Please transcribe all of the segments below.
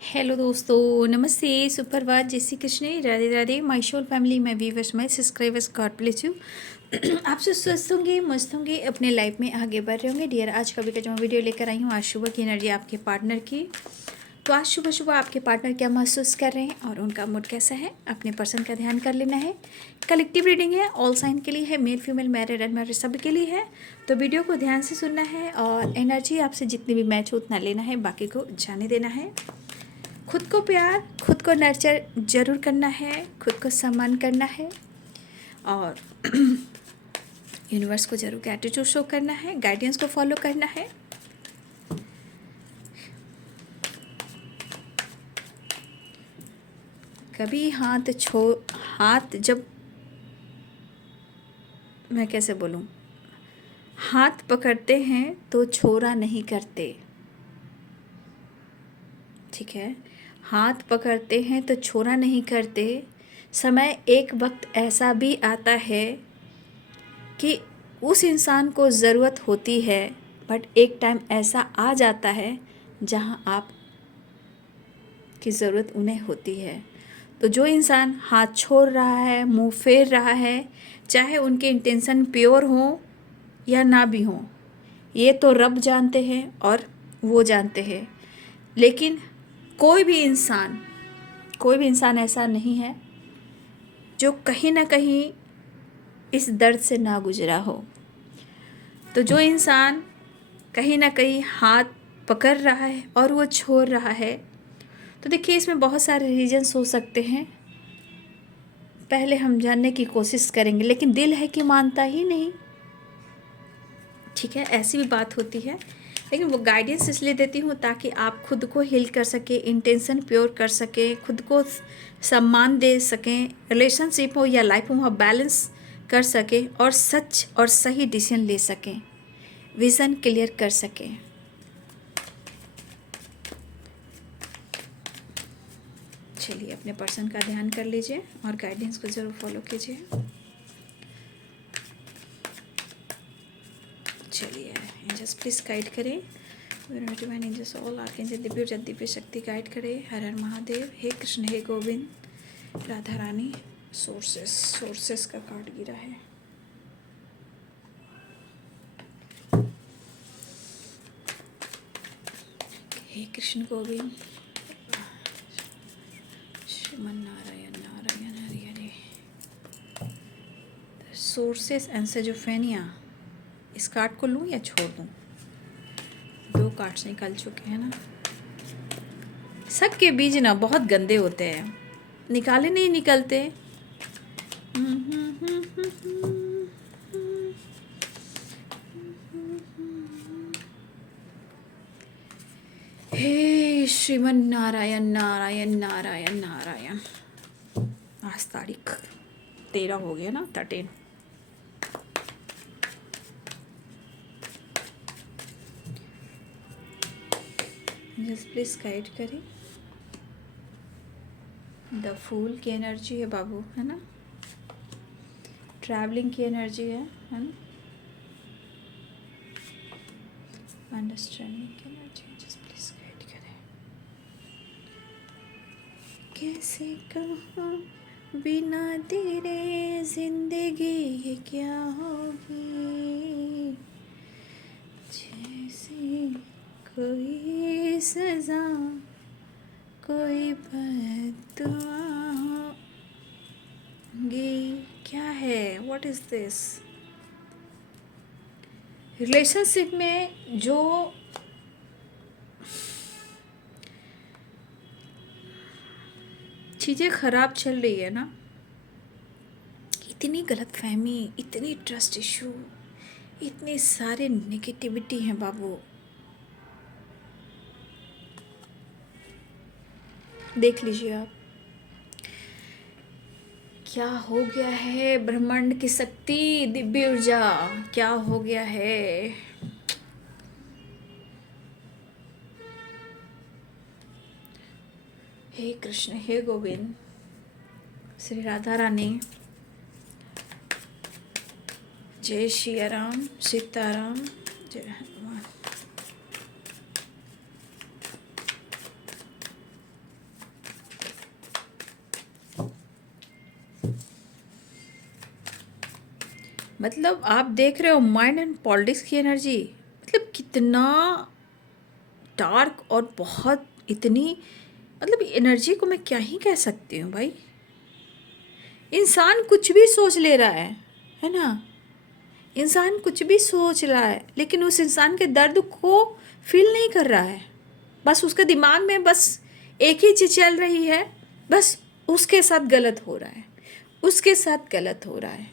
Hello दोस्तों, नमस्ते, सुप्रभात, जय Shri Krishna, Radhe Radhe. My soul family, my viewers, my subscribers, God bless you. आप सब स्वस्थ होंगे, मस्त होंगे, अपने लाइफ में आगे बढ़ रहे होंगे। डियर, आज का जो मैं वीडियो लेकर आई हूँ, आज सुबह की एनर्जी आपके पार्टनर की। तो आज सुबह सुबह आपके पार्टनर क्या महसूस कर रहे हैं और उनका मूड कैसा है, अपने पर्सन का ध्यान कर लेना है। कलेक्टिव रीडिंग है, ऑल साइन के लिए है, मेल फीमेल मैरिड अनमैरिड सभी के लिए है। तो वीडियो को ध्यान से सुनना है और एनर्जी आपसे जितनी भी मैच हो उतना लेना है, बाकी को जाने देना है। खुद को प्यार, खुद को नर्चर जरूर करना है, खुद को सम्मान करना है और यूनिवर्स को जरूर ग्रैटिट्यूड शो करना है, गाइडेंस को फॉलो करना है। कभी हाथ जब, मैं कैसे बोलूँ, हाथ पकड़ते हैं तो छोड़ा नहीं करते। ठीक है, हाथ पकड़ते हैं तो छोड़ा नहीं करते। समय एक वक्त ऐसा भी आता है कि उस इंसान को ज़रूरत होती है, बट एक टाइम ऐसा आ जाता है जहाँ आप की ज़रूरत उन्हें होती है। तो जो इंसान हाथ छोड़ रहा है, मुंह फेर रहा है, चाहे उनके इंटेंशन प्योर हो या ना भी हो, ये तो रब जानते हैं और वो जानते हैं। लेकिन कोई भी इंसान ऐसा नहीं है जो कहीं ना कहीं इस दर्द से ना गुजरा हो। तो जो इंसान कहीं ना कहीं हाथ पकड़ रहा है और वो छोड़ रहा है, तो देखिए इसमें बहुत सारे रीजंस हो सकते हैं। पहले हम जानने की कोशिश करेंगे, लेकिन दिल है कि मानता ही नहीं। ठीक है, ऐसी भी बात होती है, लेकिन वो गाइडेंस इसलिए देती हूँ ताकि आप खुद को हील कर सके, इंटेंशन प्योर कर सके, खुद को सम्मान दे सकें, रिलेशनशिप हो या लाइफ हो बैलेंस कर सके और सच और सही डिसीजन ले सकें, विज़न क्लियर कर सकें। चलिए, अपने पर्सन का ध्यान कर लीजिए और गाइडेंस को ज़रूर फॉलो कीजिए। चलिए, एंजल्स प्लीज़ गाइड करें, divine angels all archangel Divya और दिव्य शक्ति गाइड करें। हर हर महादेव, हे कृष्ण, हे गोविंद, राधा रानी। सोर्सेस का कार्ड गिरा है। हे कृष्ण गोविंद, श्रीमन नारायण नारायण हरि हरि। सोर्सेस एंड सेजोफेनिया, इस कार्ड को लूँ या छोड़ दूँ? दो कार्ड्स निकल चुके हैं ना। शक के बीज ना बहुत गंदे होते हैं, निकाले नहीं निकलते। हे श्रीमन नारायण नारायण नारायण नारायण। आज तारीख 13 हो गया ना, 13। जस्ट प्लीज गाइड करें। द फूल की एनर्जी है बाबू, है ना। ट्रैवलिंग की एनर्जी है ना। अंडरस्टैंडिंग की एनर्जी है। जस्ट प्लीज गाइड करें। कैसे कहूँ बिना तेरे जिंदगी ये क्या होगी, जैसे कोई सजा, कोई बद्दुआ होगी। क्या है, व्हाट इज दिस? रिलेशनशिप में जो चीज़ें ख़राब चल रही है ना, इतनी गलतफहमी, इतनी ट्रस्ट इशू, इतने सारे नेगेटिविटी हैं बाबू। देख लीजिए आप, क्या हो गया है। ब्रह्मांड की शक्ति, दिव्य ऊर्जा, क्या हो गया है। हे कृष्ण, हे गोविंद, श्री राधा रानी, जय श्री राम, सीताराम, जय हनुमान। मतलब आप देख रहे हो माइंड एंड पॉलिटिक्स की एनर्जी, मतलब कितना डार्क और बहुत इतनी, मतलब एनर्जी को मैं क्या ही कह सकती हूँ भाई। इंसान कुछ भी सोच ले रहा है ना। इंसान कुछ भी सोच रहा है लेकिन उस इंसान के दर्द को फील नहीं कर रहा है। बस उसके दिमाग में बस एक ही चीज़ चल रही है, बस उसके साथ गलत हो रहा है, उसके साथ गलत हो रहा है।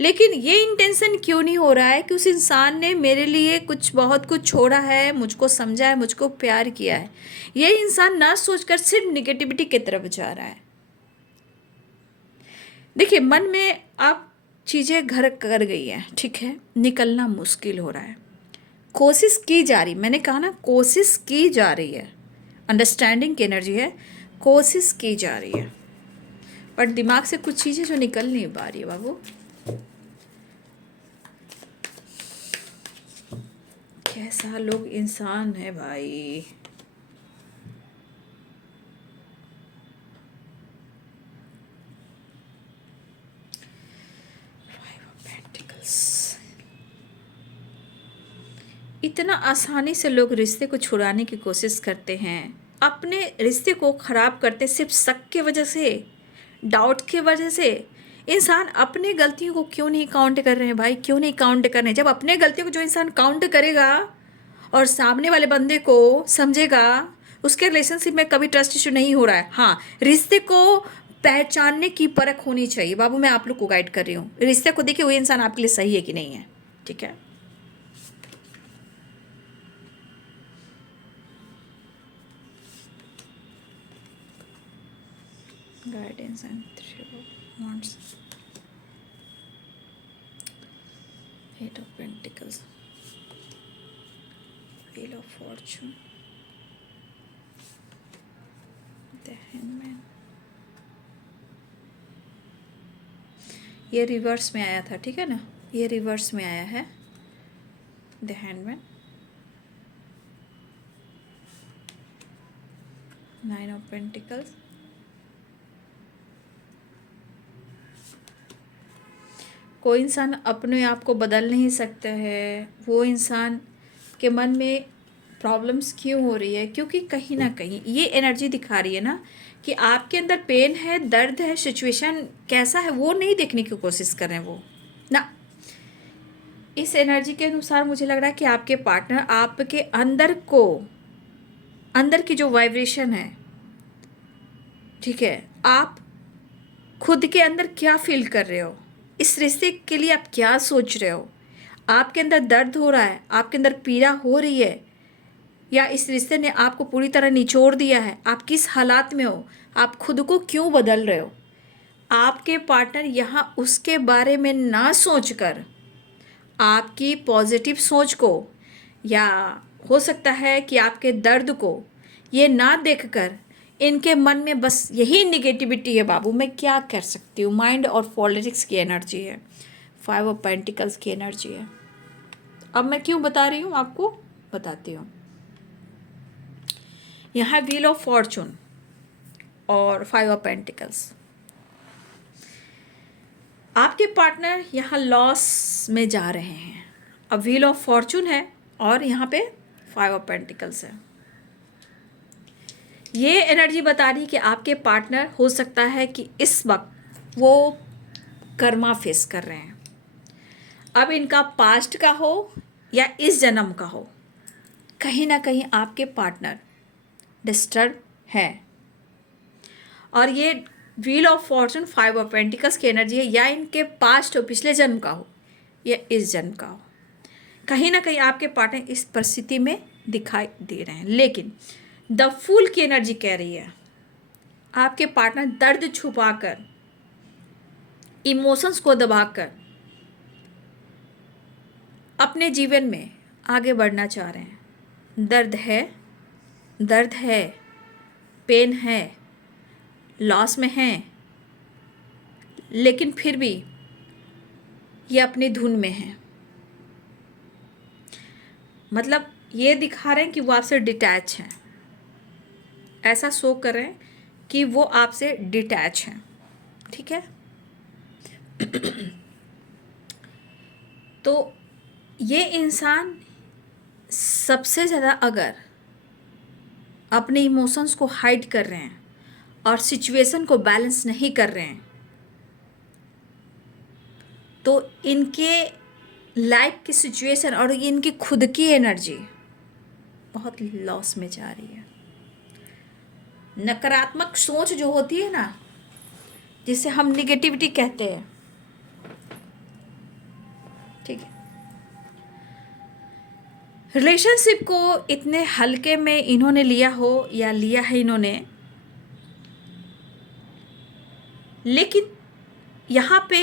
लेकिन ये इंटेंशन क्यों नहीं हो रहा है कि उस इंसान ने मेरे लिए कुछ बहुत कुछ छोड़ा है, मुझको समझा है, मुझको प्यार किया है। ये इंसान ना सोचकर सिर्फ निगेटिविटी की तरफ जा रहा है। देखिए, मन में आप चीज़ें घर कर गई है, ठीक है, निकलना मुश्किल हो रहा है, कोशिश की जा रही, मैंने कहा ना कोशिश की जा रही है, अंडरस्टैंडिंग की एनर्जी है, कोशिश की जा रही है, बट दिमाग से कुछ चीज़ें जो निकल नहीं पा रही है बाबू। कैसा लोग इंसान है भाई। इतना आसानी से लोग रिश्ते को छुड़ाने की कोशिश करते हैं, अपने रिश्ते को ख़राब करते सिर्फ शक की वजह से, डाउट की वजह से। इंसान अपनी गलतियों को क्यों नहीं काउंट कर रहे हैं भाई, क्यों नहीं काउंट कर रहे हैं? जब अपने गलतियों को जो इंसान काउंट करेगा और सामने वाले बंदे को समझेगा, उसके रिलेशनशिप में कभी ट्रस्ट इशू नहीं हो रहा है। हाँ, रिश्ते को पहचानने की परख होनी चाहिए बाबू। मैं आप लोग को गाइड कर रही हूँ, रिश्ते को देखिए वो इंसान आपके लिए सही है कि नहीं है, ठीक है। Guidance and Three of Wands, Eight of Pentacles, Wheel of Fortune, The Hangman। ये रिवर्स में आया था, ठीक है ना, ये रिवर्स में आया है, the handman, nine of pentacles. कोई इंसान अपने आप को बदल नहीं सकता है। वो इंसान के मन में प्रॉब्लम्स क्यों हो रही है? क्योंकि कहीं ना कहीं ये एनर्जी दिखा रही है ना कि आपके अंदर पेन है, दर्द है, सिचुएशन कैसा है वो नहीं देखने की कोशिश कर रहे हैं वो ना। इस एनर्जी के अनुसार मुझे लग रहा है कि आपके पार्टनर आपके अंदर की जो वाइब्रेशन है, ठीक है, आप खुद के अंदर क्या फील कर रहे हो, इस रिश्ते के लिए आप क्या सोच रहे हो, आपके अंदर दर्द हो रहा है, आपके अंदर पीड़ा हो रही है, या इस रिश्ते ने आपको पूरी तरह निचोड़ दिया है, आप किस हालात में हो, आप खुद को क्यों बदल रहे हो। आपके पार्टनर यहाँ उसके बारे में ना सोचकर आपकी पॉजिटिव सोच को, या हो सकता है कि आपके दर्द को ये ना देखकर इनके मन में बस यही निगेटिविटी है बाबू। मैं क्या कर सकती हूँ, माइंड और पॉलिटिक्स की एनर्जी है, फाइव ऑफ पेंटिकल्स की एनर्जी है। अब मैं क्यों बता रही हूँ आपको, बताती हूँ। यहाँ व्हील ऑफ फॉर्चून और फाइव ऑफ पेंटिकल्स। आपके पार्टनर यहाँ लॉस में जा रहे हैं। अब व्हील ऑफ फॉर्चून है और यहाँ पे फाइव ऑफ पेंटिकल्स है। ये एनर्जी बता रही कि आपके पार्टनर हो सकता है कि इस वक्त वो कर्मा फेस कर रहे हैं। अब इनका पास्ट का हो या इस जन्म का हो, कहीं ना कहीं आपके पार्टनर डिस्टर्ब है। और ये wheel of Fortune five of pentacles की एनर्जी है, या इनके पास्ट हो, पिछले जन्म का हो या इस जन्म का हो, कहीं ना कहीं आपके पार्टनर इस परिस्थिति में दिखाई दे रहे हैं। लेकिन द फूल की एनर्जी कह रही है आपके पार्टनर दर्द छुपाकर, इमोशंस को दबाकर अपने जीवन में आगे बढ़ना चाह रहे हैं। दर्द है, पेन है, लॉस में हैं, लेकिन फिर भी ये अपनी धुन में हैं। मतलब ये दिखा रहे हैं कि वो आपसे डिटैच हैं, ऐसा शो कर रहे हैं कि वो आपसे डिटैच हैं, ठीक है। तो ये इंसान सबसे ज़्यादा अगर अपने इमोशंस को हाइड कर रहे हैं और सिचुएशन को बैलेंस नहीं कर रहे हैं, तो इनके लाइफ की सिचुएशन और इनकी खुद की एनर्जी बहुत लॉस में जा रही है। नकारात्मक सोच जो होती है ना, जिसे हम निगेटिविटी कहते हैं, ठीक है, रिलेशनशिप को इतने हल्के में इन्होंने लिया हो या लिया है इन्होंने, लेकिन यहाँ पे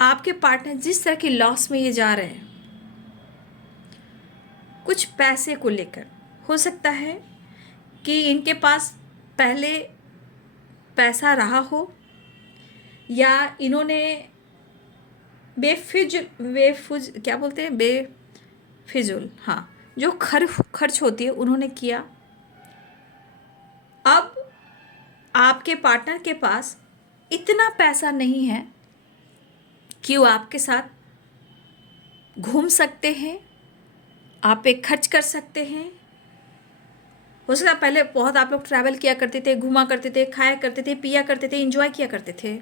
आपके पार्टनर जिस तरह की लॉस में ये जा रहे हैं, कुछ पैसे को लेकर हो सकता है कि इनके पास पहले पैसा रहा हो, या इन्होंने क्या बोलते हैं, बेफिजुल, हाँ, जो खर्च होती है उन्होंने किया। अब आपके पार्टनर के पास इतना पैसा नहीं है कि वो आपके साथ घूम सकते हैं, आप पे खर्च कर सकते हैं। हो सकता है पहले बहुत आप लोग ट्रैवल किया करते थे, घूमा करते थे, खाया करते थे, पिया करते थे, एंजॉय किया करते थे।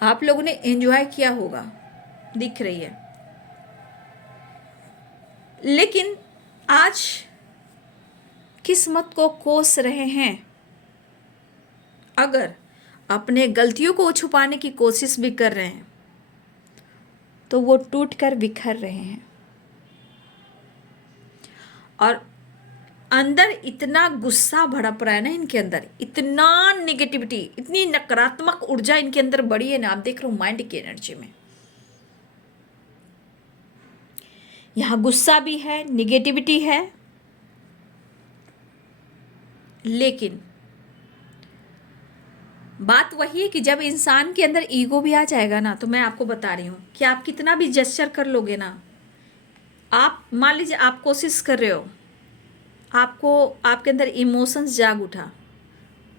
आप लोगों ने एंजॉय किया होगा, दिख रही है। लेकिन आज किस्मत को कोस रहे हैं। अगर अपने गलतियों को छुपाने की कोशिश भी कर रहे हैं तो वो टूट कर बिखर रहे हैं। और अंदर इतना गुस्सा भड़प रहा है ना इनके अंदर, इतना निगेटिविटी, इतनी नकारात्मक ऊर्जा इनके अंदर बढ़ी है ना, आप देख रहे हो माइंड की एनर्जी में। यहाँ गुस्सा भी है, निगेटिविटी है, लेकिन बात वही है कि जब इंसान के अंदर ईगो भी आ जाएगा ना, तो मैं आपको बता रही हूँ कि आप कितना भी जेस्चर कर लोगे ना, आप मान लीजिए आप कोशिश कर रहे हो, आपको आपके अंदर इमोशंस जाग उठा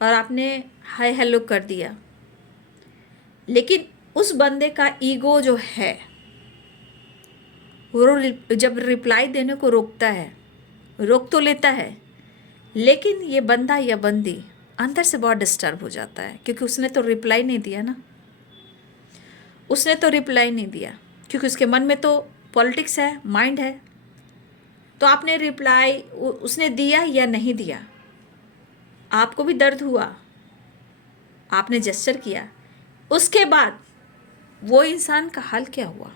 और आपने हाय हेलो कर दिया, लेकिन उस बंदे का ईगो जो है वो जब रिप्लाई देने को रोकता है, रोक तो लेता है, लेकिन ये बंदा या बंदी अंदर से बहुत डिस्टर्ब हो जाता है, क्योंकि उसने तो रिप्लाई नहीं दिया ना, उसने तो रिप्लाई नहीं दिया, क्योंकि उसके मन में तो पॉलिटिक्स है, माइंड है। तो आपने रिप्लाई उसने दिया या नहीं दिया, आपको भी दर्द हुआ, आपने जेस्चर किया, उसके बाद वो इंसान का हाल क्या हुआ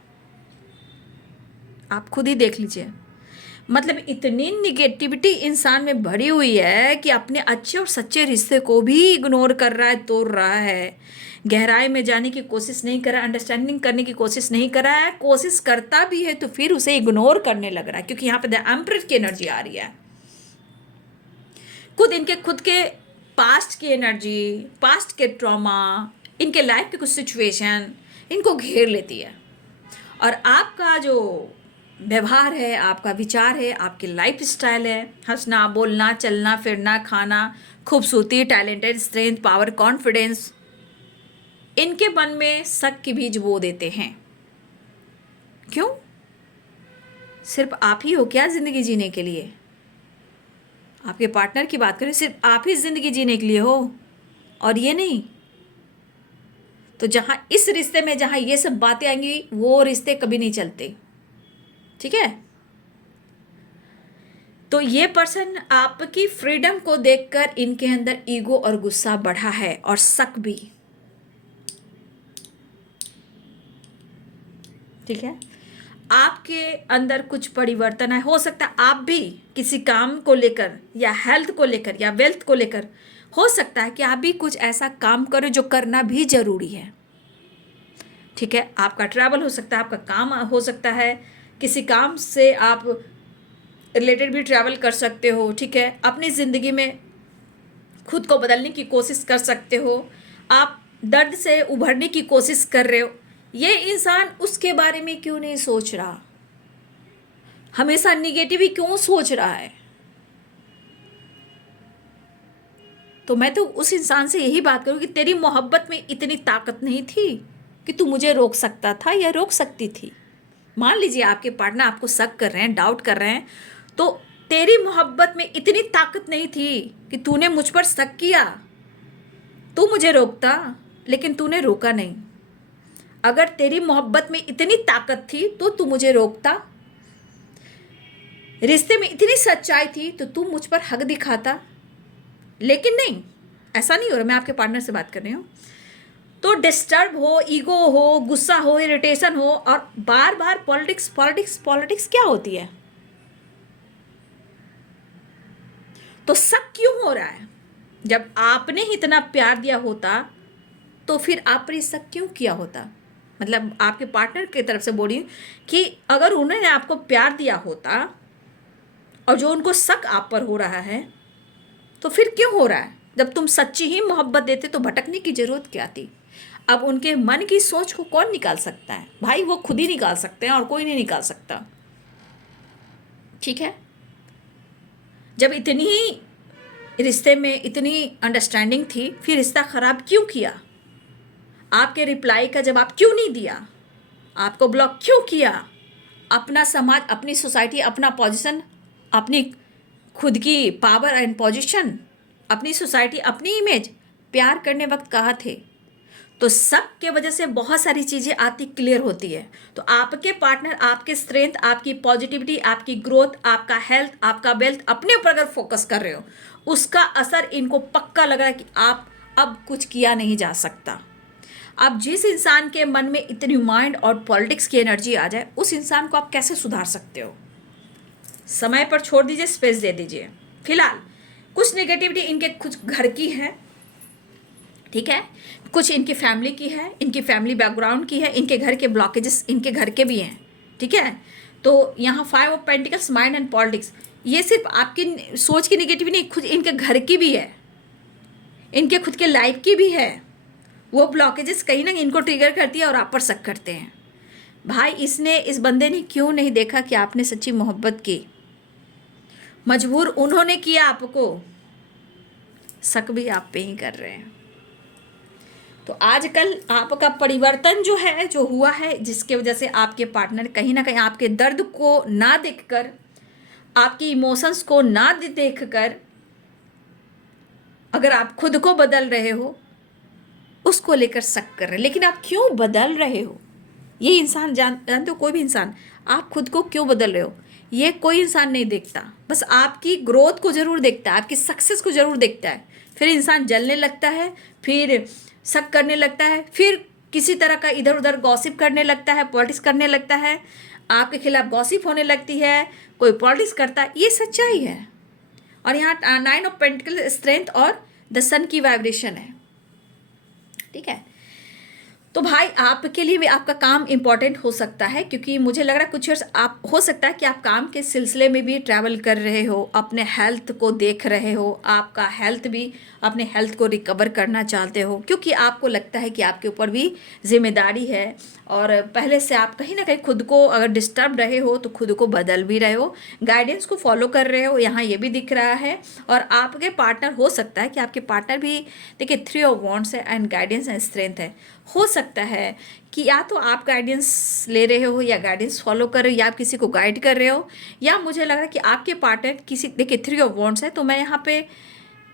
आप खुद ही देख लीजिए। मतलब इतनी निगेटिविटी इंसान में भरी हुई है कि अपने अच्छे और सच्चे रिश्ते को भी इग्नोर कर रहा है, तोड़ रहा है, गहराई में जाने की कोशिश नहीं कर रहा है, अंडरस्टैंडिंग करने की कोशिश नहीं कर रहा है, कोशिश करता भी है तो फिर उसे इग्नोर करने लग रहा है, क्योंकि यहाँ पे द एम्परर की एनर्जी आ रही है। खुद के पास्ट की एनर्जी, पास्ट के ट्रॉमा, इनके लाइफ के कुछ सिचुएशन इनको घेर लेती है। और आपका जो व्यवहार है, आपका विचार है, आपकी लाइफ स्टाइल है, हंसना, बोलना, चलना फिरना, खाना, खूबसूरती, टैलेंटेड, स्ट्रेंथ, पावर, कॉन्फिडेंस, इनके मन में शक के बीज बो देते हैं। क्यों? सिर्फ आप ही हो क्या ज़िंदगी जीने के लिए? आपके पार्टनर की बात करें, सिर्फ आप ही ज़िंदगी जीने के लिए हो और ये नहीं। तो जहाँ इस रिश्ते में जहाँ ये सब बातें आएंगी, वो रिश्ते कभी नहीं चलते, ठीक है? तो ये पर्सन आपकी फ्रीडम को देखकर इनके अंदर ईगो और गुस्सा बढ़ा है, और शक भी, ठीक है? आपके अंदर कुछ परिवर्तन है, हो सकता है आप भी किसी काम को लेकर या हेल्थ को लेकर या वेल्थ को लेकर, हो सकता है कि आप भी कुछ ऐसा काम करो जो करना भी जरूरी है, ठीक है? आपका ट्रैवल हो सकता है, आपका काम हो सकता है, किसी काम से आप रिलेटेड भी ट्रैवल कर सकते हो, ठीक है? अपनी ज़िंदगी में खुद को बदलने की कोशिश कर सकते हो, आप दर्द से उभरने की कोशिश कर रहे हो। ये इंसान उसके बारे में क्यों नहीं सोच रहा? हमेशा निगेटिव ही क्यों सोच रहा है? तो मैं तो उस इंसान से यही बात करूँ कि तेरी मोहब्बत में इतनी ताकत नहीं थी, कि तू मुझे रोक सकता था या रोक सकती थी। मान लीजिए आपके पार्टनर आपको शक कर रहे हैं, डाउट कर रहे हैं, तो तेरी मोहब्बत में इतनी ताकत नहीं थी कि तूने मुझ पर शक किया। तू मुझे रोकता, लेकिन तूने रोका नहीं। अगर तेरी मोहब्बत में इतनी ताकत थी तो तू मुझे रोकता, रिश्ते में इतनी सच्चाई थी तो तू मुझ पर हक दिखाता। लेकिन नहीं, ऐसा नहीं हो रहा। मैं आपके पार्टनर से बात कर रही हूँ। तो डिस्टर्ब हो, ईगो हो, गुस्सा हो, इरिटेशन हो, और बार बार पॉलिटिक्स पॉलिटिक्स पॉलिटिक्स क्या होती है? तो शक क्यों हो रहा है? जब आपने ही इतना प्यार दिया होता तो फिर आप पर शक क्यों किया होता? मतलब आपके पार्टनर की तरफ से बोली कि अगर उन्होंने आपको प्यार दिया होता और जो उनको शक आप पर हो रहा है तो फिर क्यों हो रहा है? जब तुम सच्ची ही मोहब्बत देते तो भटकने की जरूरत क्या थी? अब उनके मन की सोच को कौन निकाल सकता है? भाई वो खुद ही निकाल सकते हैं और कोई नहीं निकाल सकता। ठीक है, जब इतनी ही रिश्ते में इतनी अंडरस्टैंडिंग थी, फिर रिश्ता खराब क्यों किया? आपके रिप्लाई का जवाब क्यों नहीं दिया? आपको ब्लॉक क्यों किया? अपना समाज, अपनी सोसाइटी, अपना पोजीशन, अपनी खुद की पावर एंड पोजीशन, अपनी सोसाइटी, अपनी इमेज प्यार करने वक्त कहाँ थे? तो सब के वजह से बहुत सारी चीज़ें आती क्लियर होती है। तो आपके पार्टनर आपके स्ट्रेंथ, आपकी पॉजिटिविटी, आपकी ग्रोथ, आपका हेल्थ, आपका वेल्थ अपने ऊपर अगर फोकस कर रहे हो, उसका असर इनको पक्का लग रहा है कि आप अब कुछ किया नहीं जा सकता। अब जिस इंसान के मन में इतनी माइंड और पॉलिटिक्स की एनर्जी आ जाए, उस इंसान को आप कैसे सुधार सकते हो? समय पर छोड़ दीजिए, स्पेस दे दीजिए। फिलहाल कुछ नेगेटिविटी इनके कुछ घर की है, ठीक है, कुछ इनकी फैमिली की है, इनकी फैमिली बैकग्राउंड की है, इनके घर के ब्लॉकेजेस इनके घर के भी हैं। ठीक है, तो यहाँ 5 of pentacles, mind and politics, ये सिर्फ आपकी सोच की नेगेटिविटी नहीं, खुद इनके घर की भी है, इनके खुद के लाइफ की भी है। वो ब्लॉकेजेस कहीं ना इनको ट्रिगर करती है और आप पर शक करते हैं। भाई इस बंदे ने क्यों नहीं देखा कि आपने सच्ची मोहब्बत की? मजबूर उन्होंने किया आपको, शक भी आप पे ही कर रहे हैं। तो आजकल आपका परिवर्तन जो है, जो हुआ है, जिसके वजह से आपके पार्टनर कहीं ना कहीं आपके दर्द को ना देखकर, आपकी इमोशंस को ना देखकर, अगर आप खुद को बदल रहे हो, उसको लेकर शक कर रहे हैं। लेकिन आप क्यों बदल रहे हो? ये इंसान जानते हो, कोई भी इंसान, आप खुद को क्यों बदल रहे हो ये कोई इंसान नहीं देखता। बस आपकी ग्रोथ को ज़रूर देखता है, आपकी सक्सेस को ज़रूर देखता है। फिर इंसान जलने लगता है, फिर शक करने लगता है, फिर किसी तरह का इधर उधर गॉसिप करने लगता है, पॉलिटिक्स करने लगता है, आपके खिलाफ गॉसिप होने लगती है, कोई पॉलिटिक्स करता है। ये सच्चाई है। और यहाँ 9 ऑफ पेंटिकल स्ट्रेंथ और द सन की वाइब्रेशन है। ठीक है, तो भाई आपके लिए भी आपका काम इम्पॉर्टेंट हो सकता है, क्योंकि मुझे लग रहा है कुछ ईयर्स आप हो सकता है कि आप काम के सिलसिले में भी ट्रैवल कर रहे हो, अपने हेल्थ को देख रहे हो, आपका हेल्थ भी, अपने हेल्थ को रिकवर करना चाहते हो, क्योंकि आपको लगता है कि आपके ऊपर भी जिम्मेदारी है। और पहले से आप कहीं ना कहीं खुद को अगर डिस्टर्ब रहे हो तो खुद को बदल भी रहे हो, गाइडेंस को फॉलो कर रहे हो, यहाँ ये भी दिख रहा है। और आपके पार्टनर, हो सकता है कि आपके पार्टनर भी, देखिए 3 ऑफ वॉन्ड्स है एंड गाइडेंस एंड स्ट्रेंथ है। हो सकता है कि या तो आप गाइडेंस ले रहे हो या गाइडेंस फॉलो कर रहे हो, या आप किसी को गाइड कर रहे हो, या मुझे लग रहा है कि आपके पार्टनर किसी, देखिए 3 ऑफ वॉन्ड्स है, तो मैं यहाँ पे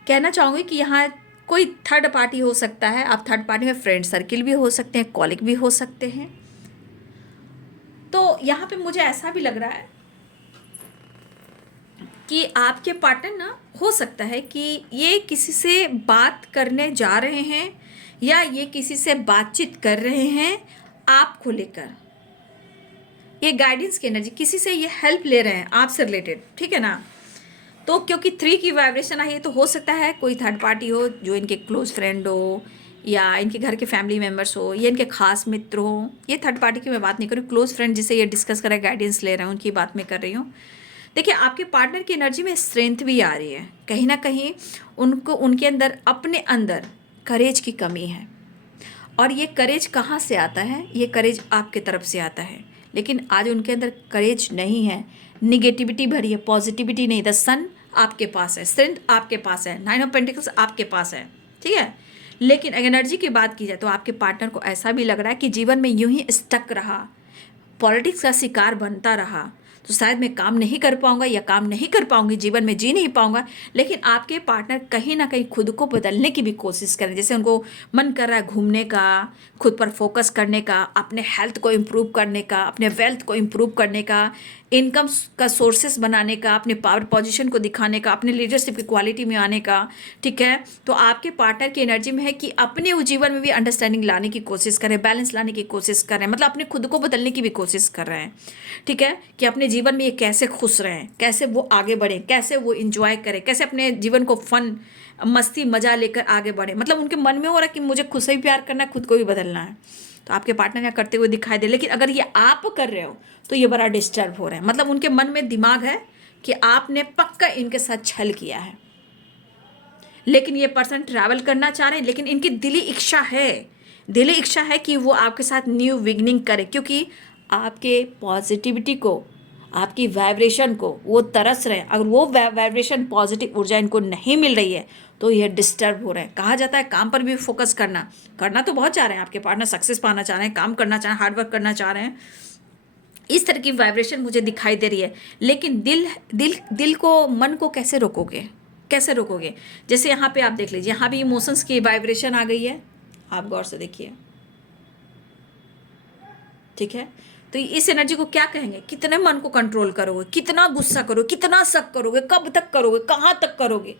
कहना चाहूँगी कि यहाँ कोई थर्ड पार्टी हो सकता है। आप थर्ड पार्टी में फ्रेंड सर्किल भी हो सकते हैं, कॉलिग भी हो सकते हैं। तो यहाँ पे मुझे ऐसा भी लग रहा है कि आपके पार्टनर ना, हो सकता है कि ये किसी से बात करने जा रहे हैं या ये किसी से बातचीत कर रहे हैं आपको लेकर। ये गाइडेंस की एनर्जी, किसी से ये हेल्प ले रहे हैं आपसे रिलेटेड, ठीक है ना। तो क्योंकि 3 की वाइब्रेशन आई है, तो हो सकता है कोई थर्ड पार्टी हो जो इनके क्लोज फ्रेंड हो, या इनके घर के फैमिली मेम्बर्स हो, या इनके खास मित्र हो। ये थर्ड पार्टी की मैं बात नहीं कर रही हूँ, क्लोज फ्रेंड जिसे ये डिस्कस कर रहे हैं, गाइडेंस ले रहे हैं, उनकी बात मैं कर रही हूँ। देखिए आपके पार्टनर की एनर्जी में स्ट्रेंथ भी आ रही है, कहीं ना कहीं उनको, उनके अंदर, अपने अंदर करेज की कमी है। और ये करेज कहाँ से आता है? ये करेज आपके तरफ से आता है, लेकिन आज उनके अंदर करेज नहीं है, निगेटिविटी भरी है, पॉजिटिविटी नहीं। द सन आपके पास है, स्ट्रेंथ आपके पास है, 9 ऑफ पेंटिकल्स आपके पास है, ठीक है, लेकिन एनर्जी की बात की जाए तो आपके पार्टनर को ऐसा भी लग रहा है कि जीवन में यूं ही स्टक रहा, पॉलिटिक्स का शिकार बनता रहा तो शायद मैं काम नहीं कर पाऊंगा या काम नहीं कर पाऊंगी, जीवन में जी नहीं पाऊंगा। लेकिन आपके पार्टनर कहीं ना कहीं खुद को बदलने की भी कोशिश करें। जैसे उनको मन कर रहा है घूमने का, खुद पर फोकस करने का, अपने हेल्थ को इम्प्रूव करने का, अपने वेल्थ को इम्प्रूव करने का, इनकम का सोर्सेस बनाने का, अपने पावर पोजीशन को दिखाने का, अपने लीडरशिप की क्वालिटी में आने का। ठीक है, तो आपके पार्टनर की एनर्जी में है कि अपने जीवन में भी अंडरस्टैंडिंग लाने की कोशिश करें, बैलेंस लाने की कोशिश करें, मतलब अपने खुद को बदलने की भी कोशिश कर रहे हैं। ठीक है, कि अपने जीवन में ये कैसे खुश रहें, कैसे वो आगे बढ़ें, कैसे वो इंजॉय करें, कैसे अपने जीवन को फन मस्ती मजा लेकर आगे बढ़े। मतलब उनके मन में हो रहा है कि मुझे खुद से भी प्यार करना है, खुद को भी बदलना है। तो आपके पार्टनर क्या करते हुए दिखाई दे। लेकिन अगर ये आप कर रहे हो तो ये बड़ा डिस्टर्ब हो रहे हैं। मतलब उनके मन में दिमाग है कि आपने पक्का इनके साथ छल किया है। लेकिन ये पर्सन ट्रैवल करना चाह रहे हैं, लेकिन इनकी दिली इच्छा है, दिली इच्छा है कि वो आपके साथ न्यू बिगनिंग करे, क्योंकि आपके पॉजिटिविटी को, आपकी वाइब्रेशन को वो तरस रहे हैं। अगर वो वाइब्रेशन, पॉजिटिव ऊर्जा इनको नहीं मिल रही है तो ये डिस्टर्ब हो रहे हैं। कहा जाता है काम पर भी फोकस करना तो बहुत चाह रहे हैं, आपके पार्टनर सक्सेस पाना चाह रहे हैं, काम करना चाह रहे हैं, हार्डवर्क करना चाह रहे हैं, इस तरह की वाइब्रेशन मुझे दिखाई दे रही है। लेकिन दिल को, मन को कैसे रोकोगे, कैसे रोकोगे। जैसे यहाँ पे आप देख लीजिए, यहाँ भी इमोशंस की वाइब्रेशन आ गई है, आप गौर से देखिए। ठीक है, तो इस एनर्जी को क्या कहेंगे, कितने मन को कंट्रोल करोगे, कितना गुस्सा करोगे, कितना शक करोगे, कब तक करोगे, कहाँ तक करोगे।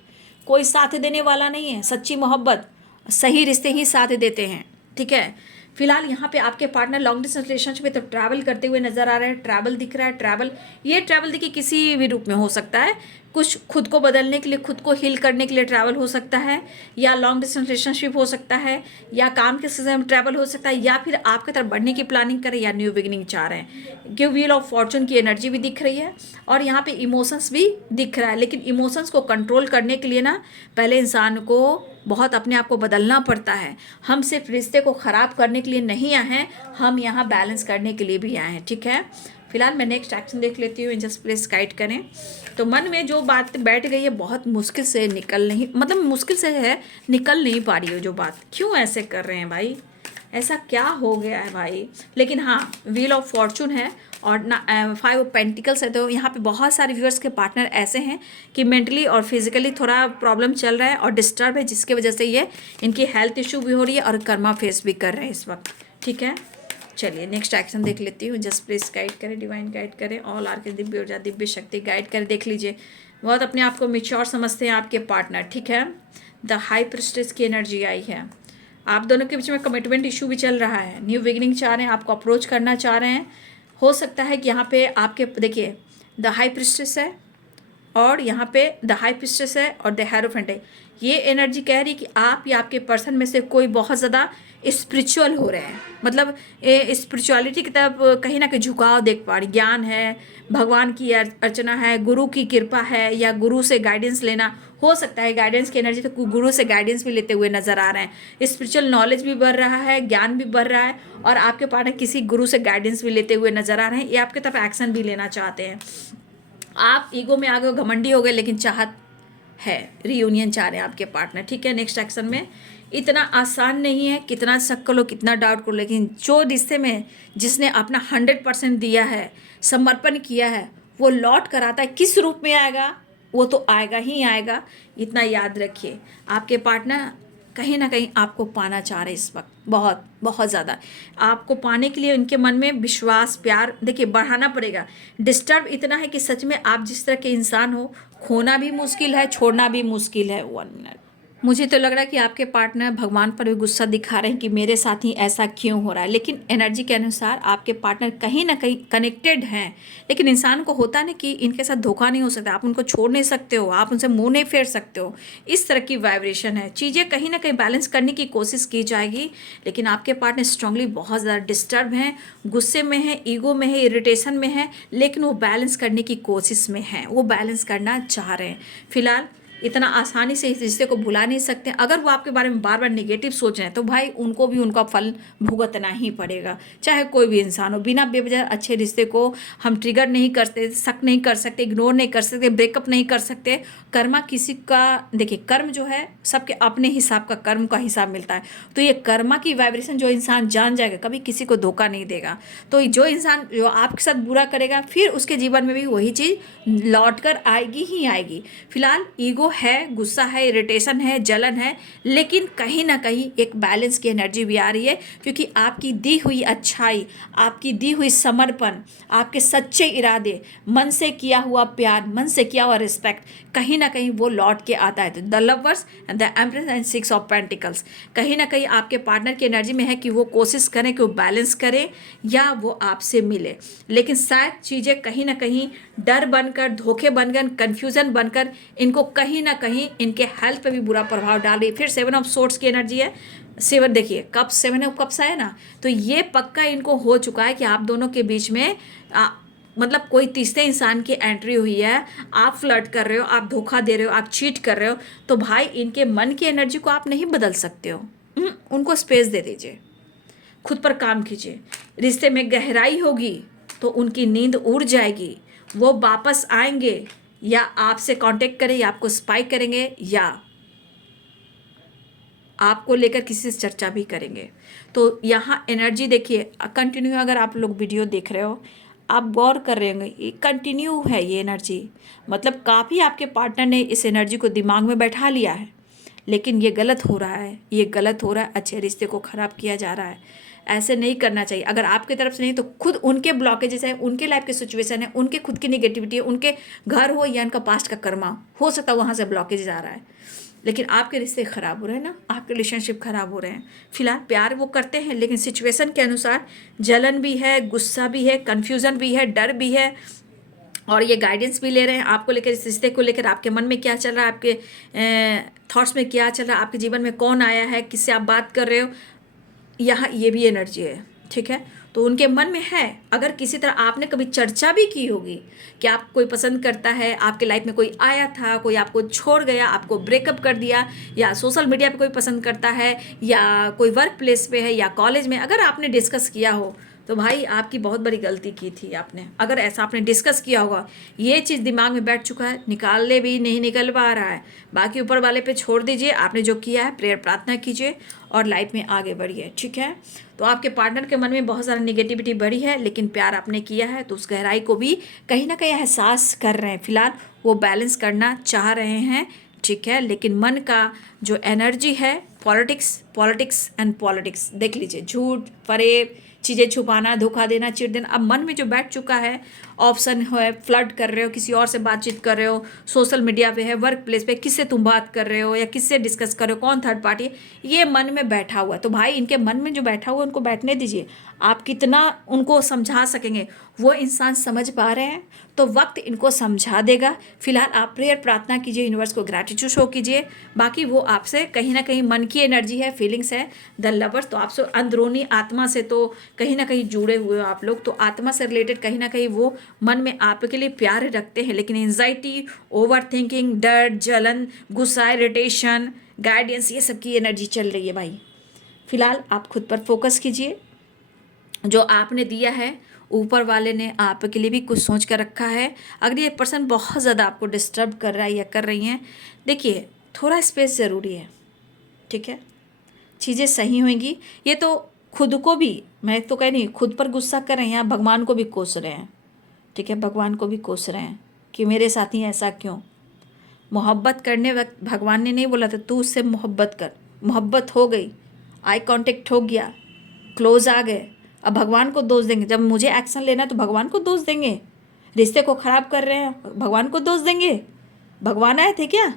कोई साथ देने वाला नहीं है। सच्ची मोहब्बत, सही रिश्ते ही साथ देते हैं। ठीक है, फिलहाल यहाँ पे आपके पार्टनर लॉन्ग डिस्टेंस रिलेशनशिप में तो ट्रैवल करते हुए नजर आ रहे हैं। ट्रैवल दिख रहा है, ये ट्रैवल देखिए किसी भी रूप में हो सकता है। कुछ खुद को बदलने के लिए, खुद को हील करने के लिए ट्रैवल हो सकता है, या लॉन्ग डिस्टेंस रिलेशनशिप हो सकता है, या काम के सिलसिले में ट्रैवल हो सकता है, या फिर आपकी तरफ बढ़ने की प्लानिंग करें, या न्यू बिगिनिंग चाह रहे हैं। क्यों व्हील ऑफ फॉर्चून की एनर्जी भी दिख रही है और यहाँ पे इमोशंस भी दिख रहा है। लेकिन इमोशंस को कंट्रोल करने के लिए ना पहले इंसान को बहुत अपने आप को बदलना पड़ता है। हम सिर्फ रिश्ते को ख़राब करने के लिए नहीं आए हैं, हम यहाँ बैलेंस करने के लिए भी आए हैं। ठीक है, फिलहाल मैं नेक्स्ट एक्शन देख लेती हूँ। जस्ट प्लीज गाइड करें। तो मन में जो बात बैठ गई है, बहुत मुश्किल से निकल नहीं, मतलब मुश्किल से है, निकल नहीं पा रही है जो बात। क्यों ऐसे कर रहे हैं भाई, ऐसा क्या हो गया है भाई। लेकिन हाँ, व्हील ऑफ फॉर्चून है और ना 5 ऑफ पेंटिकल्स है। तो यहाँ पे बहुत सारे व्यूअर्स के पार्टनर ऐसे हैं कि मेंटली और फिजिकली थोड़ा प्रॉब्लम चल रहा है और डिस्टर्ब है, जिसकी वजह से ये इनकी हेल्थ इशू भी हो रही है और कर्मा फेस भी कर रहे हैं इस वक्त। ठीक है, चलिए नेक्स्ट एक्शन देख लेती हूँ। जस्ट प्लीज गाइड करें, डिवाइन गाइड करें, ऑल आर के दिव्य ऊर्जा, दिव्य शक्ति गाइड करें। देख लीजिए, बहुत अपने आप को मेच्योर समझते हैं आपके पार्टनर। ठीक है, द हाई प्रिस्टेस की एनर्जी आई है। आप दोनों के बीच में कमिटमेंट इशू भी चल रहा है, न्यू बिगिनिंग चाह रहे हैं, आपको अप्रोच करना चाह रहे हैं। हो सकता है कि यहाँ पे आपके देखिए द हाई प्रिस्टेस है और यहाँ पे द हाई प्रिस्टेस है और द हेरोफेंट है। ये एनर्जी कह रही है कि आप या आपके पर्सन में से कोई बहुत ज़्यादा स्पिरिचुअल हो रहे हैं। मतलब स्पिरिचुअलिटी की तरफ कहीं ना कहीं झुकाव देख पा रही। ज्ञान है, भगवान की अर्चना है, गुरु की कृपा है, या गुरु से गाइडेंस लेना हो सकता है। गाइडेंस की एनर्जी, तो गुरु से गाइडेंस भी लेते हुए नजर आ रहे हैं। स्पिरिचुअल नॉलेज भी बढ़ रहा है, ज्ञान भी बढ़ रहा है, और आपके पार्टनर किसी गुरु से गाइडेंस भी लेते हुए नजर आ रहे हैं। ये आपके तरफ एक्शन भी लेना चाहते हैं। आप ईगो में आ गए, घमंडी हो गए, लेकिन चाहत है, रीयूनियन चाह रहे हैं आपके पार्टनर। ठीक है, नेक्स्ट एक्शन में इतना आसान नहीं है, कितना शक करो, कितना डाउट करो, लेकिन जो रिश्ते में जिसने अपना 100% दिया है, समर्पण किया है, वो लौट कर आता है। किस रूप में आएगा, वो तो आएगा ही आएगा, इतना याद रखिए। आपके पार्टनर कहीं ना कहीं आपको पाना चाह रहे हैं इस वक्त, बहुत बहुत ज़्यादा। आपको पाने के लिए उनके मन में विश्वास, प्यार देखिए बढ़ाना पड़ेगा। डिस्टर्ब इतना है कि सच में आप जिस तरह के इंसान हो, खोना भी मुश्किल है, छोड़ना भी मुश्किल है। 1 मिनट। मुझे तो लग रहा है कि आपके पार्टनर भगवान पर भी गुस्सा दिखा रहे हैं कि मेरे साथ ही ऐसा क्यों हो रहा है। लेकिन एनर्जी के अनुसार आपके पार्टनर कहीं ना कहीं कनेक्टेड हैं। लेकिन इंसान को होता है ना कि इनके साथ धोखा नहीं हो सकता, आप उनको छोड़ नहीं सकते हो, आप उनसे मुंह नहीं फेर सकते हो। इस तरह की वाइब्रेशन है। चीज़ें कहीं ना कहीं बैलेंस करने की कोशिश की जाएगी, लेकिन आपके पार्टनर स्ट्रांगली बहुत ज़्यादा डिस्टर्ब हैं, गुस्से में है, ईगो में है, इरिटेशन में है, लेकिन वो बैलेंस करने की कोशिश में है, वो बैलेंस करना चाह रहे हैं। फिलहाल इतना आसानी से इस रिश्ते को भुला नहीं सकते। अगर वो आपके बारे में बार बार नेगेटिव सोच रहे हैं तो भाई उनको भी उनका फल भुगतना ही पड़ेगा, चाहे कोई भी इंसान हो। बिना बेवजह अच्छे रिश्ते को हम ट्रिगर नहीं करते, शक नहीं कर सकते, इग्नोर नहीं कर सकते, ब्रेकअप नहीं कर सकते। कर्मा किसी का, देखिए कर्म जो है सबके अपने हिसाब का कर्म का हिसाब मिलता है। तो ये कर्मा की वाइब्रेशन जो इंसान जान जाएगा कभी किसी को धोखा नहीं देगा। तो जो इंसान जो आपके साथ बुरा करेगा फिर उसके जीवन में भी वही चीज़ लौट कर आएगी ही आएगी। फिलहाल ईगो है, गुस्सा है, इरिटेशन है, जलन है, लेकिन कहीं ना कहीं एक बैलेंस की एनर्जी भी आ रही है, क्योंकि आपकी दी हुई अच्छाई, आपकी दी हुई समर्पण, आपके सच्चे इरादे, मन से किया हुआ प्यार, मन से किया हुआ रिस्पेक्ट कहीं ना कहीं वो लौट के आता है। तो the lovers and the empress and 6 of pentacles कहीं ना कहीं आपके पार्टनर की एनर्जी में है कि वो कोशिश करें कि वो बैलेंस करें या वो आपसे मिले, लेकिन शायद चीज़ें कहीं ना कहीं डर बनकर, धोखे बनकर, कन्फ्यूजन बनकर इनको कहीं ना कहीं इनके हेल्थ पे भी बुरा प्रभाव डाल रही है। फिर 7 ऑफ सोर्ट्स की एनर्जी है। 7 देखिए कप, 7 ऑफ कप्स है ना, तो ये पक्का इनको हो चुका है कि आप दोनों के बीच में मतलब कोई तीसरे इंसान की एंट्री हुई है, आप फ्लर्ट कर रहे हो, आप धोखा दे रहे हो, आप चीट कर रहे हो। तो भाई इनके मन की एनर्जी को आप नहीं बदल सकते हो। उनको स्पेस दे दीजिए, खुद पर काम कीजिए। रिश्ते में गहराई होगी तो उनकी नींद उड़ जाएगी, वो वापस आएंगे या आपसे कांटेक्ट करें या आपको स्पाई करेंगे या आपको लेकर किसी से चर्चा भी करेंगे। तो यहाँ एनर्जी देखिए कंटिन्यू, अगर आप लोग वीडियो देख रहे हो आप गौर कर रहे होंगे ये कंटिन्यू है ये एनर्जी, मतलब काफ़ी आपके पार्टनर ने इस एनर्जी को दिमाग में बैठा लिया है, लेकिन ये गलत हो रहा है, ये गलत हो रहा है, अच्छे रिश्ते को ख़राब किया जा रहा है। ऐसे नहीं करना चाहिए। अगर आपकी तरफ से नहीं तो खुद उनके ब्लॉकेजेस हैं, उनके लाइफ की सिचुएशन है, उनके खुद की निगेटिविटी है, उनके घर हो या उनका पास्ट का कर्मा हो सकता है वहाँ से ब्लॉकेज आ रहा है, लेकिन आपके रिश्ते ख़राब हो रहे हैं ना, आपके रिलेशनशिप ख़राब हो रहे हैं। फिलहाल प्यार वो करते हैं लेकिन सिचुएशन के अनुसार जलन भी है, गुस्सा भी है, कन्फ्यूज़न भी है, डर भी है, और ये गाइडेंस भी ले रहे हैं आपको लेकर, इस रिश्ते को लेकर आपके मन में क्या चल रहा है, आपके थॉट्स में क्या चल रहा है, आपके जीवन में कौन आया है, किससे आप बात कर रहे हो, यहाँ ये भी एनर्जी है। ठीक है, तो उनके मन में है। अगर किसी तरह आपने कभी चर्चा भी की होगी कि आप कोई पसंद करता है, आपके लाइफ में कोई आया था, कोई आपको छोड़ गया, आपको ब्रेकअप कर दिया, या सोशल मीडिया पे कोई पसंद करता है, या कोई वर्क प्लेस पे है, या कॉलेज में, अगर आपने डिस्कस किया हो तो भाई आपकी बहुत बड़ी गलती की थी आपने। अगर ऐसा आपने डिस्कस किया होगा, ये चीज़ दिमाग में बैठ चुका है, निकालने भी नहीं निकल पा रहा है, बाकी ऊपर वाले पे छोड़ दीजिए। आपने जो किया है प्रेयर प्रार्थना कीजिए और लाइफ में आगे बढ़िए। ठीक है, तो आपके पार्टनर के मन में बहुत सारा निगेटिविटी बढ़ी है, लेकिन प्यार आपने किया है तो उस गहराई को भी कहीं ना कहीं एहसास कर रहे हैं। फिलहाल वो बैलेंस करना चाह रहे हैं। ठीक है, लेकिन मन का जो एनर्जी है, पॉलिटिक्स एंड पॉलिटिक्स देख लीजिए, झूठ फरेब, चीज़ें छुपाना, धोखा देना, चिढ़ देना, अब मन में जो बैठ चुका है, ऑप्शन है फ्लर्ट कर रहे हो, किसी और से बातचीत कर रहे हो, सोशल मीडिया पे है, वर्क प्लेस पे किससे तुम बात कर रहे हो या किससे डिस्कस कर रहे हो, कौन थर्ड पार्टी, ये मन में बैठा हुआ है। तो भाई इनके मन में जो बैठा हुआ है उनको बैठने दीजिए। आप कितना उनको समझा सकेंगे, वो इंसान समझ पा रहे हैं तो वक्त इनको समझा देगा। फिलहाल आप प्रेयर प्रार्थना कीजिए, यूनिवर्स को ग्रैटिट्यूड शो कीजिए। बाकी वो आपसे कहीं ना कहीं मन की एनर्जी है, फीलिंग्स है द लवर्स, तो आपसे अंदरूनी आत्मा से तो कहीं ना कहीं जुड़े हुए हो आप लोग, तो आत्मा से रिलेटेड कहीं ना कहीं वो मन में आपके लिए प्यार रखते हैं, लेकिन एंजाइटी, ओवर थिंकिंग, डर, जलन, गुस्सा, इरिटेशन, गाइडेंस, ये सब की एनर्जी चल रही है भाई। फिलहाल आप खुद पर फोकस कीजिए, जो आपने दिया है ऊपर वाले ने आपके लिए भी कुछ सोच कर रखा है। अगर ये पर्सन बहुत ज़्यादा आपको डिस्टर्ब कर रहा है या कर रही हैं, देखिए थोड़ा स्पेस ज़रूरी है। ठीक है, चीज़ें सही होंगी। ये तो खुद को भी, मैं तो कह नहीं, खुद पर गुस्सा कर रहे हैं, यहाँ भगवान को भी कोस रहे हैं। ठीक है, भगवान को भी कोस रहे हैं कि मेरे साथ ही ऐसा क्यों। मोहब्बत करने वक्त भगवान ने नहीं बोला था तू उससे मोहब्बत कर, मोहब्बत हो गई, आई कांटेक्ट हो गया, क्लोज आ गए, अब भगवान को दोष देंगे। जब मुझे एक्शन लेना है तो भगवान को दोष देंगे, रिश्ते को ख़राब कर रहे हैं भगवान को दोष देंगे, भगवान आए थे क्या।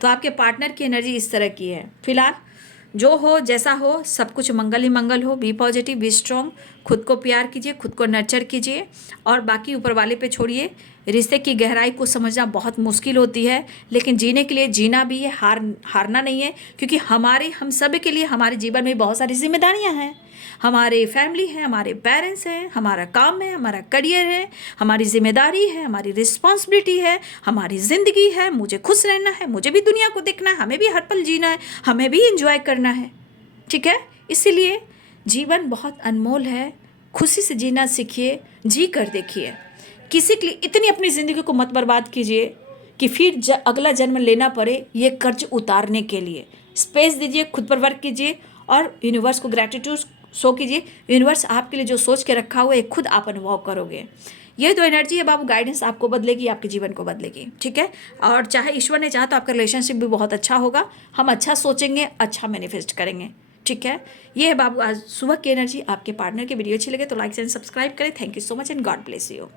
तो आपके पार्टनर की एनर्जी इस तरह की है। फिलहाल जो हो जैसा हो, सब कुछ मंगल ही मंगल हो। बी पॉजिटिव, बी स्ट्रॉन्ग, खुद को प्यार कीजिए, खुद को नर्चर कीजिए और बाकी ऊपर वाले पे छोड़िए। रिश्ते की गहराई को समझना बहुत मुश्किल होती है, लेकिन जीने के लिए जीना भी है, हारना नहीं है। क्योंकि हम सब के लिए हमारे जीवन में बहुत सारी जिम्मेदारियां हैं। हमारे फैमिली है, हमारे पेरेंट्स हैं, हमारा काम है, हमारा करियर है, हमारी जिम्मेदारी है, हमारी रिस्पॉन्सिबिलिटी है, हमारी ज़िंदगी है। मुझे खुश रहना है, मुझे भी दुनिया को देखना है, हमें भी हर पल जीना है, हमें भी इंजॉय करना है। ठीक है, इसीलिए जीवन बहुत अनमोल है। खुशी से जीना सीखिए, जी कर देखिए। किसी के लिए इतनी अपनी ज़िंदगी को मत बर्बाद कीजिए कि फिर अगला जन्म लेना पड़े ये कर्ज उतारने के लिए। स्पेस दीजिए, खुद पर वर्क कीजिए और यूनिवर्स को ग्रैटिट्यूड शो कीजिए। यूनिवर्स आपके लिए जो सोच के रखा हुआ है खुद आप अनुभव करोगे। ये तो एनर्जी है बाबू, गाइडेंस आपको बदलेगी, आपके जीवन को बदलेगी। ठीक है, और चाहे ईश्वर ने चाहा तो आपका रिलेशनशिप भी बहुत अच्छा होगा। हम अच्छा सोचेंगे, अच्छा मैनिफेस्ट करेंगे। ठीक है, ये है बाबू आज सुबह की एनर्जी। आपके पार्टनर की वीडियो अच्छी लगे तो लाइक एंड सब्सक्राइब करें। Thank you so much and God bless you.